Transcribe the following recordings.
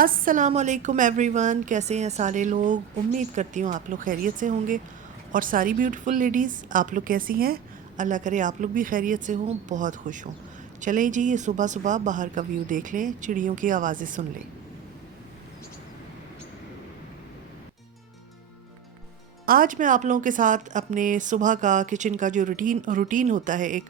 अस्सलामुअलैकुम एवरीवन, कैसे हैं सारे लोग। उम्मीद करती हूँ आप लोग खैरियत से होंगे। और सारी ब्यूटीफुल लेडीज़, आप लोग कैसी हैं? अल्लाह करे आप लोग भी खैरियत से हों, बहुत खुश हों। चलें जी, ये सुबह सुबह बाहर का व्यू देख लें, चिड़ियों की आवाज़ें सुन लें। आज मैं आप लोगों के साथ अपने सुबह का किचन का जो रूटीन रूटीन होता है एक,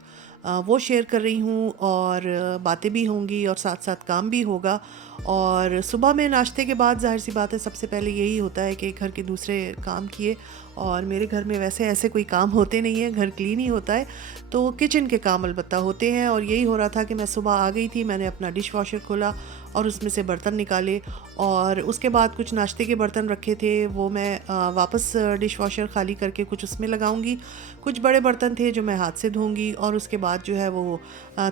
वो शेयर कर रही हूँ। और बातें भी होंगी और साथ साथ काम भी होगा। और सुबह में नाश्ते के बाद जाहिर सी बात है, सबसे पहले यही होता है कि घर के दूसरे काम किए। और मेरे घर में वैसे ऐसे कोई काम होते नहीं है, घर क्लीन ही होता है। तो किचन के काम अलबत्ता होते हैं। और यही हो रहा था कि मैं सुबह आ गई थी, मैंने अपना डिश वॉशर खोला और उसमें से बर्तन निकाले। और उसके बाद कुछ नाश्ते के बर्तन रखे थे, वो मैं वापस डिश वॉशर खाली करके कुछ उसमें लगाऊंगी। कुछ बड़े बर्तन थे जो मैं हाथ से धोऊंगी। और उसके बाद जो है वो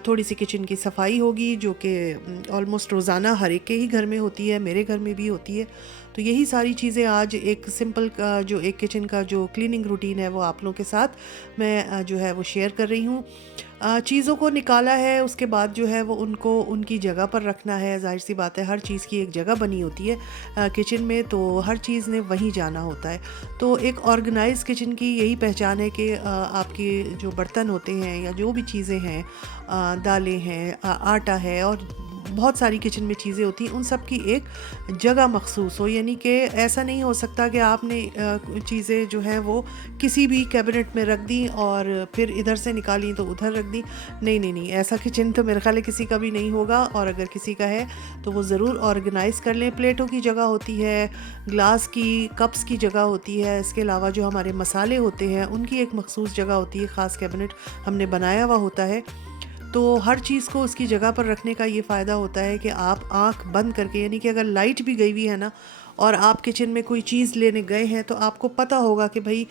थोड़ी सी किचन की सफाई होगी, जो कि ऑलमोस्ट रोज़ाना हर एक के ही घर में होती है, मेरे घर में भी होती है। तो यही सारी चीज़ें आज एक सिंपल जो एक किचन का जो क्लीनिंग रूटीन है वो आप लोगों के साथ मैं जो है वो शेयर कर रही हूँ। चीज़ों को निकाला है, उसके बाद जो है वो उनको उनकी जगह पर रखना है। ज़ाहिर सी बात है, हर चीज़ की एक जगह बनी होती है किचन में, तो हर चीज़ ने वहीं जाना होता है। तो एक ऑर्गेनाइज किचन की यही पहचान है कि आपके जो बर्तन होते हैं या जो भी चीज़ें हैं, दालें हैं, आटा है और बहुत सारी किचन में चीज़ें होती हैं, उन सब की एक जगह मखसूस हो। यानी कि ऐसा नहीं हो सकता कि आपने चीज़ें जो हैं वो किसी भी कैबिनेट में रख दी और फिर इधर से निकाली तो उधर रख दी। नहीं नहीं नहीं, ऐसा किचन तो मेरे ख्याल है किसी का भी नहीं होगा। और अगर किसी का है तो वो ज़रूर ऑर्गेनाइज़ कर लें। प्लेटों की जगह होती है, ग्लास की, कप्स की जगह होती है। इसके अलावा जो हमारे मसाले होते हैं उनकी एक मखसूस जगह होती है, ख़ास कैबिनेट हमने बनाया हुआ होता है। तो हर चीज़ को उसकी जगह पर रखने का ये फ़ायदा होता है कि आप आँख बंद करके, यानी कि अगर लाइट भी गई हुई है ना और आप किचन में कोई चीज़ लेने गए हैं, तो आपको पता होगा कि भाई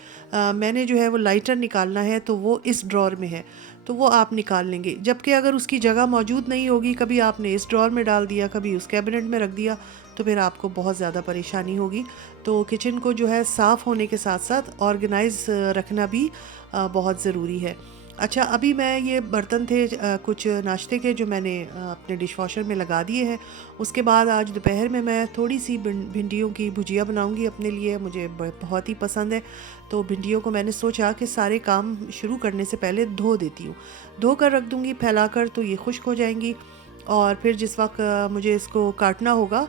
मैंने जो है वो लाइटर निकालना है तो वो इस ड्रॉर में है, तो वो आप निकाल लेंगे। जबकि अगर उसकी जगह मौजूद नहीं होगी, कभी आपने इस ड्रॉर में डाल दिया, कभी उस कैबिनेट में रख दिया, तो फिर आपको बहुत ज़्यादा परेशानी होगी। तो किचन को जो है साफ़ होने के साथ साथ ऑर्गेनाइज रखना भी बहुत ज़रूरी है। अच्छा, अभी मैं ये बर्तन थे कुछ नाश्ते के, जो मैंने अपने डिशवॉशर में लगा दिए हैं। उसके बाद आज दोपहर में मैं थोड़ी सी भिंडियों की भुजिया बनाऊंगी अपने लिए, मुझे बहुत ही पसंद है। तो भिंडियों को मैंने सोचा कि सारे काम शुरू करने से पहले धो देती हूँ, धो कर रख दूँगी फैलाकर, तो ये खुश्क हो जाएंगी। और फिर जिस वक्त मुझे इसको काटना होगा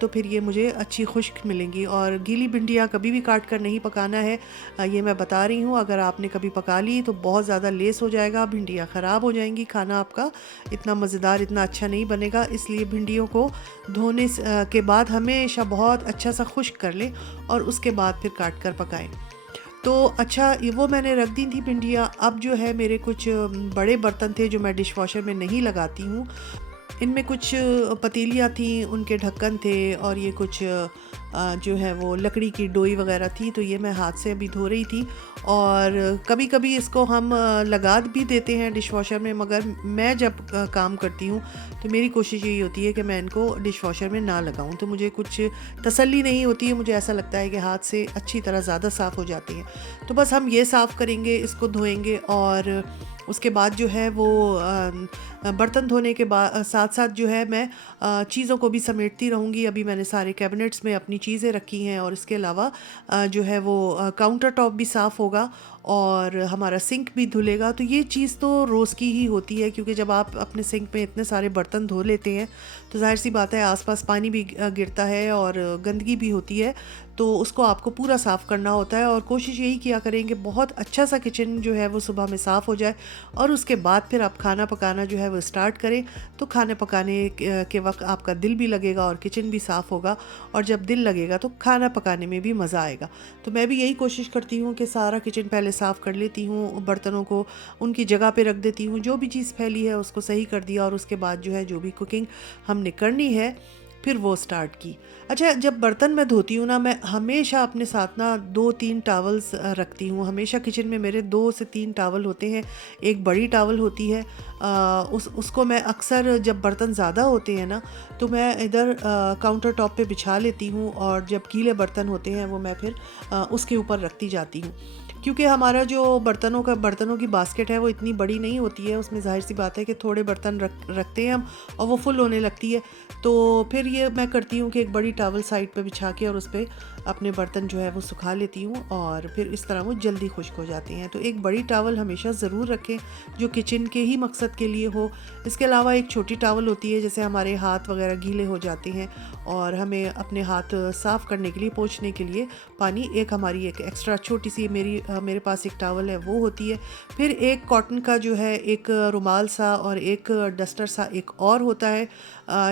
तो फिर ये मुझे अच्छी खुश्क मिलेंगी। और गीली भिंडियाँ कभी भी काट कर नहीं पकाना है, ये मैं बता रही हूँ। अगर आपने कभी पका ली तो बहुत ज़्यादा लेस हो जाएगा, भिंडियाँ ख़राब हो जाएंगी, खाना आपका इतना मज़ेदार, इतना अच्छा नहीं बनेगा। इसलिए भिंडियों को धोने के बाद हमेशा बहुत अच्छा सा खुश्क कर लें और उसके बाद फिर काट कर पकाएं। तो अच्छा, ये वो मैंने रख दी थी भिंडियाँ। अब जो है मेरे कुछ बड़े बर्तन थे जो मैं डिश वॉशर में नहीं लगाती हूँ। इनमें कुछ पतीलियाँ थीं, उनके ढक्कन थे। और ये कुछ जो है वो लकड़ी की डोई वगैरह थी, तो ये मैं हाथ से अभी धो रही थी। और कभी कभी इसको हम लगा भी देते हैं डिश वॉशर में, मगर मैं जब काम करती हूँ तो मेरी कोशिश यही होती है कि मैं इनको डिश वॉशर में ना लगाऊं। तो मुझे कुछ तसल्ली नहीं होती है, मुझे ऐसा लगता है कि हाथ से अच्छी तरह ज़्यादा साफ़ हो जाते हैं। तो बस हम ये साफ़ करेंगे, इसको धोएंगे। और उसके बाद जो है वो बर्तन धोने के बाद साथ साथ जो है मैं चीज़ों को भी समेटती रहूँगी। अभी मैंने सारे कैबिनेट्स में अपनी चीज़ें रखी हैं। और इसके अलावा जो है वो काउंटर टॉप भी साफ़ होगा और हमारा सिंक भी धुलेगा। तो ये चीज़ तो रोज़ की ही होती है, क्योंकि जब आप अपने सिंक में इतने सारे बर्तन धो लेते हैं तो जाहिर सी बात है आसपास पानी भी गिरता है और गंदगी भी होती है, तो उसको आपको पूरा साफ़ करना होता है। और कोशिश यही किया करें कि बहुत अच्छा सा किचन जो है वो सुबह में साफ़ हो जाए। और उसके बाद फिर आप खाना पकाना जो है वो स्टार्ट करें, तो खाने पकाने के वक्त आपका दिल भी लगेगा और किचन भी साफ़ होगा। और जब दिल लगेगा तो खाना पकाने में भी मज़ा आएगा। तो मैं भी यही कोशिश करती हूँ कि सारा किचन पहले साफ़ कर लेती हूँ, बर्तनों को उनकी जगह पे रख देती हूँ, जो भी चीज़ फैली है उसको सही कर दिया। और उसके बाद जो है जो भी कुकिंग हमने करनी है फिर वो स्टार्ट की। अच्छा, जब बर्तन मैं धोती हूँ ना, मैं हमेशा अपने साथ ना 2-3 टावल्स रखती हूँ। हमेशा किचन में मेरे 2 से 3 टावल होते हैं। एक बड़ी टावल होती है, उसको मैं अक्सर जब बर्तन ज़्यादा होते हैं ना तो मैं इधर काउंटर टॉप पे बिछा लेती हूँ। और जब गीले बर्तन होते हैं वो मैं फिर उसके ऊपर रखती जाती हूँ। क्योंकि हमारा जो बर्तनों की बास्केट है वो इतनी बड़ी नहीं होती है, उसमें ज़ाहिर सी बात है कि थोड़े बर्तन रखते हैं हम और वो फुल होने लगती है। तो फिर ये मैं करती हूँ कि एक बड़ी टॉवल साइड पे बिछा के और उस पे अपने बर्तन जो है वो सुखा लेती हूँ और फिर इस तरह वो जल्दी खुश्क हो जाते हैं। तो एक बड़ी टॉवल हमेशा ज़रूर रखें जो किचन के ही मकसद के लिए हो। इसके अलावा एक छोटी टॉवल होती है, जैसे हमारे हाथ वगैरह गीले हो जाते हैं और हमें अपने हाथ साफ़ करने के लिए, पोंछने के लिए पानी, एक हमारी एक एक्स्ट्रा छोटी सी मेरे पास एक टॉवल है वो होती है। फिर एक कॉटन का जो है एक रुमाल सा और एक डस्टर सा एक और होता है,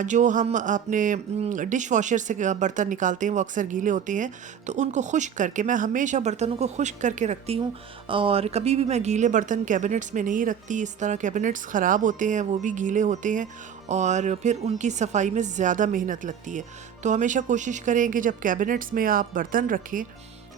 जो हम अपने डिश वॉशर से बर्तन निकालते हैं, वो अक्सर गीले होते हैं, तो उनको खुश्क करके, मैं हमेशा बर्तनों को खुश्क करके रखती हूँ। और कभी भी मैं गीले बर्तन कैबिनेट्स में नहीं रखती, इस तरह कैबिनेट्स ख़राब होते हैं, वो भी गीले होते हैं और फिर उनकी सफाई में ज़्यादा मेहनत लगती है। तो हमेशा कोशिश करें कि जब कैबिनेट्स में आप बर्तन रखें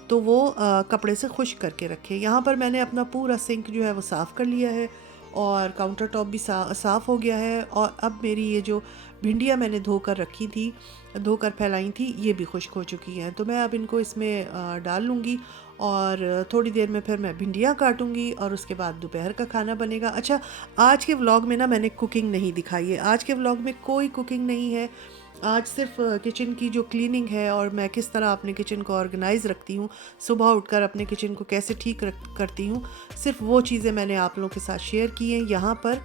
तो वो कपड़े से खुश्क करके रखें। यहाँ पर मैंने अपना पूरा सिंक जो है वो साफ़ कर लिया है और काउंटर टॉप भी साफ़ हो गया है। और अब मेरी ये जो भिंडियाँ मैंने धोकर रखी थी, धोकर फैलाई थी, ये भी खुश्क हो चुकी हैं। तो मैं अब इनको इसमें डाल लूँगी और थोड़ी देर में फिर मैं भिंडियाँ काटूँगी और उसके बाद दोपहर का खाना बनेगा। अच्छा, आज के व्लॉग में ना मैंने कुकिंग नहीं दिखाई है, आज के व्लॉग में कोई कुकिंग नहीं है। आज सिर्फ किचन की जो क्लीनिंग है और मैं किस तरह अपने किचन को ऑर्गेनाइज़ रखती हूँ, सुबह उठकर अपने किचन को कैसे ठीक करती हूँ, सिर्फ वो चीज़ें मैंने आप लोगों के साथ शेयर की हैं। यहाँ पर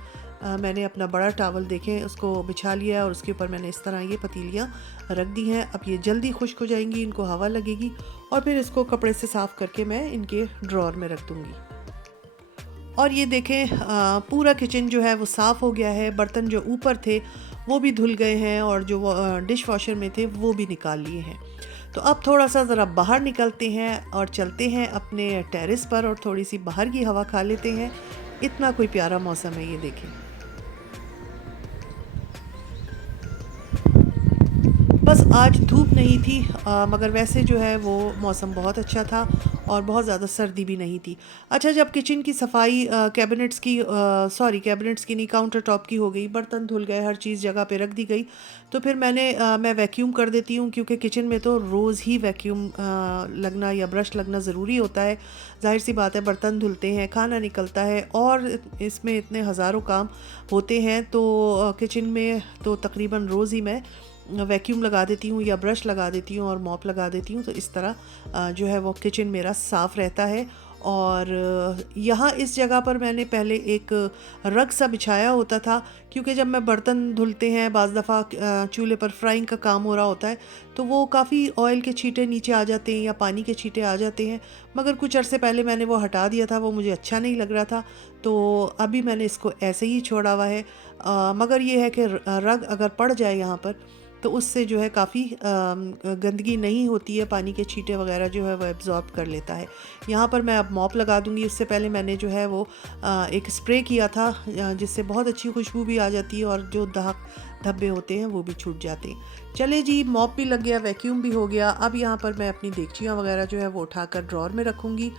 मैंने अपना बड़ा टॉवल देखें उसको बिछा लिया है और उसके ऊपर मैंने इस तरह ये पतीलियाँ रख दी हैं। अब ये जल्दी खुश्क हो जाएंगी, इनको हवा लगेगी और फिर इसको कपड़े से साफ़ करके मैं इनके ड्रॉर में रख दूँगी। और ये देखें, पूरा किचन जो है वो साफ़ हो गया है, बर्तन जो ऊपर थे वो भी धुल गए हैं और जो डिश वॉशर में थे वो भी निकाल लिए हैं। तो अब थोड़ा सा ज़रा बाहर निकलते हैं और चलते हैं अपने टेरेस पर और थोड़ी सी बाहर की हवा खा लेते हैं। इतना कोई प्यारा मौसम है, ये देखें। बस आज धूप नहीं थी, मगर वैसे जो है वो मौसम बहुत अच्छा था और बहुत ज़्यादा सर्दी भी नहीं थी। अच्छा, जब किचन की सफाई कैबिनेट्स की नहीं, काउंटर टॉप की हो गई, बर्तन धुल गए, हर चीज़ जगह पे रख दी गई, तो फिर मैं वैक्यूम कर देती हूँ, क्योंकि किचन में तो रोज़ ही वैक्यूम लगना या ब्रश लगना ज़रूरी होता है। जाहिर सी बात है, बर्तन धुलते हैं, खाना निकलता है और इसमें इतने हज़ारों काम होते हैं, तो किचन में तो तकरीबन रोज़ ही मैं वैक्यूम लगा देती हूँ या ब्रश लगा देती हूँ और मॉप लगा देती हूँ। तो इस तरह जो है वो किचन मेरा साफ़ रहता है। और यहाँ इस जगह पर मैंने पहले एक रग सा बिछाया होता था, क्योंकि जब मैं बर्तन धुलते हैं बाज़ दफ़ा चूल्हे पर फ्राइंग का काम हो रहा होता है, तो वो काफ़ी ऑयल के छींटे नीचे आ जाते हैं या पानी के छींटे आ जाते हैं। मगर कुछ अरसे पहले मैंने वो हटा दिया था, वो मुझे अच्छा नहीं लग रहा था, तो अभी मैंने इसको ऐसे ही छोड़ा हुआ है। मगर ये है कि रग अगर पड़ जाए यहाँ पर, तो उससे जो है काफ़ी गंदगी नहीं होती है, पानी के छींटे वगैरह जो है वो एब्ज़ॉर्ब कर लेता है। यहाँ पर मैं अब मॉप लगा दूँगी। उससे पहले मैंने जो है वो एक स्प्रे किया था, जिससे बहुत अच्छी खुशबू भी आ जाती है और जो दाग धब्बे होते हैं वो भी छूट जाते हैं। चले जी, मॉप भी लग गया, वैक्यूम भी हो गया। अब यहाँ पर मैं अपनी देगचियाँ वगैरह जो है वो उठाकर ड्रॉर में रखूँगी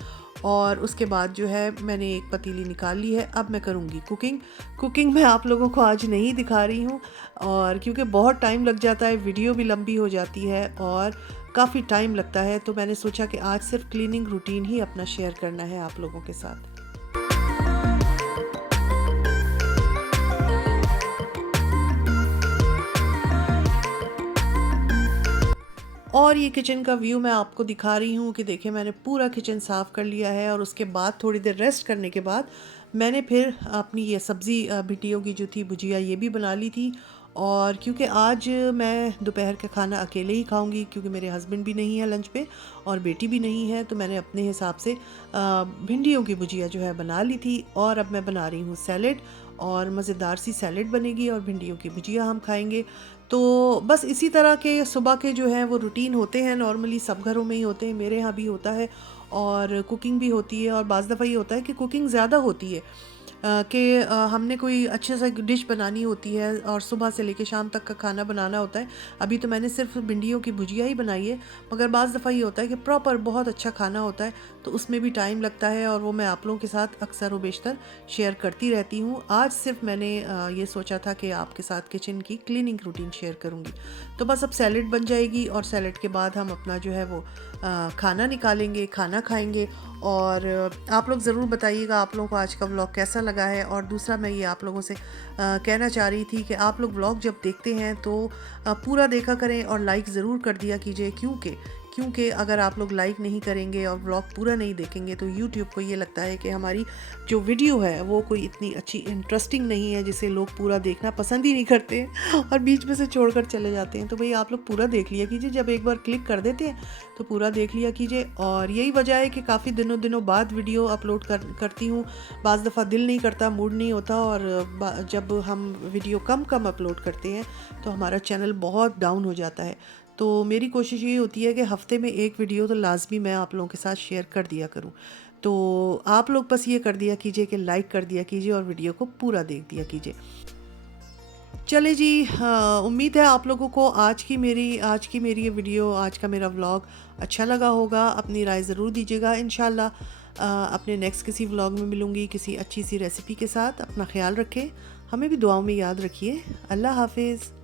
और उसके बाद जो है मैंने एक पतीली निकाल ली है। अब मैं करूँगी कुकिंग मैं आप लोगों को आज नहीं दिखा रही हूँ, और क्योंकि बहुत टाइम लग जाता है, वीडियो भी लंबी हो जाती है और काफ़ी टाइम लगता है, तो मैंने सोचा कि आज सिर्फ क्लीनिंग रूटीन ही अपना शेयर करना है आप लोगों के साथ। और ये किचन का व्यू मैं आपको दिखा रही हूँ कि देखिए, मैंने पूरा किचन साफ़ कर लिया है और उसके बाद थोड़ी देर रेस्ट करने के बाद मैंने फिर अपनी ये सब्ज़ी भिंडियों की जो थी भुजिया, ये भी बना ली थी। और क्योंकि आज मैं दोपहर का खाना अकेले ही खाऊंगी, क्योंकि मेरे हस्बैंड भी नहीं है लंच पे और बेटी भी नहीं है, तो मैंने अपने हिसाब से भिंडियों की भुजिया जो है बना ली थी। और अब मैं बना रही हूँ सैलेड, और मज़ेदार सी सैलेड बनेगी और भिंडियों की भुजिया हम खाएंगे। तो बस इसी तरह के सुबह के जो हैं वो रूटीन होते हैं, नॉर्मली सब घरों में ही होते हैं, मेरे यहाँ भी होता है। और कुकिंग भी होती है, और बाज़ दफ़ा ये होता है कि कुकिंग ज़्यादा होती है, कि हमने कोई अच्छे सा डिश बनानी होती है और सुबह से लेके शाम तक का खाना बनाना होता है। अभी तो मैंने सिर्फ भिंडियों की भुजिया ही बनाई है, मगर बाज़ दफ़ा ये होता है कि प्रॉपर बहुत अच्छा खाना होता है, तो उसमें भी टाइम लगता है, और वो मैं आप लोगों के साथ अक्सर व बेशतर शेयर करती रहती हूँ। आज सिर्फ मैंने ये सोचा था कि आपके साथ किचन की क्लीनिंग रूटीन शेयर करूँगी। तो बस अब सैलेड बन जाएगी और सैलेड के बाद हम अपना जो है वो खाना निकालेंगे, खाना खाएंगे। और आप लोग ज़रूर बताइएगा आप लोगों को आज का व्लॉग कैसा लगा है। और दूसरा मैं ये आप लोगों से कहना चाह रही थी कि आप लोग व्लॉग जब देखते हैं तो पूरा देखा करें और लाइक ज़रूर कर दिया कीजिए, क्योंकि अगर आप लोग लाइक नहीं करेंगे और व्लॉग पूरा नहीं देखेंगे तो यूट्यूब को ये लगता है कि हमारी जो वीडियो है वो कोई इतनी अच्छी इंटरेस्टिंग नहीं है जिसे लोग पूरा देखना पसंद ही नहीं करते हैं और बीच में से छोड़कर चले जाते हैं। तो भाई आप लोग पूरा देख लिया कीजिए, जब एक बार क्लिक कर देते हैं तो पूरा देख लिया कीजिए। और यही वजह है कि काफ़ी दिनों बाद वीडियो अपलोड करती हूँ। बाज़ दफ़ा दिल नहीं करता, मूड नहीं होता, और जब हम वीडियो कम अपलोड करते हैं तो हमारा चैनल बहुत डाउन हो जाता है। तो मेरी कोशिश ये होती है कि हफ्ते में एक वीडियो तो लाजमी मैं आप लोगों के साथ शेयर कर दिया करूं। तो आप लोग बस ये कर दिया कीजिए कि लाइक कर दिया कीजिए और वीडियो को पूरा देख दिया कीजिए। चले जी, हाँ, उम्मीद है आप लोगों को आज की मेरी ये वीडियो, आज का मेरा व्लॉग अच्छा लगा होगा। अपनी राय ज़रूर दीजिएगा। इंशाल्लाह अपने नेक्स्ट किसी व्लॉग में मिलूँगी किसी अच्छी सी रेसिपी के साथ। अपना ख्याल रखें, हमें भी दुआओं में याद रखिए। अल्लाह हाफिज़।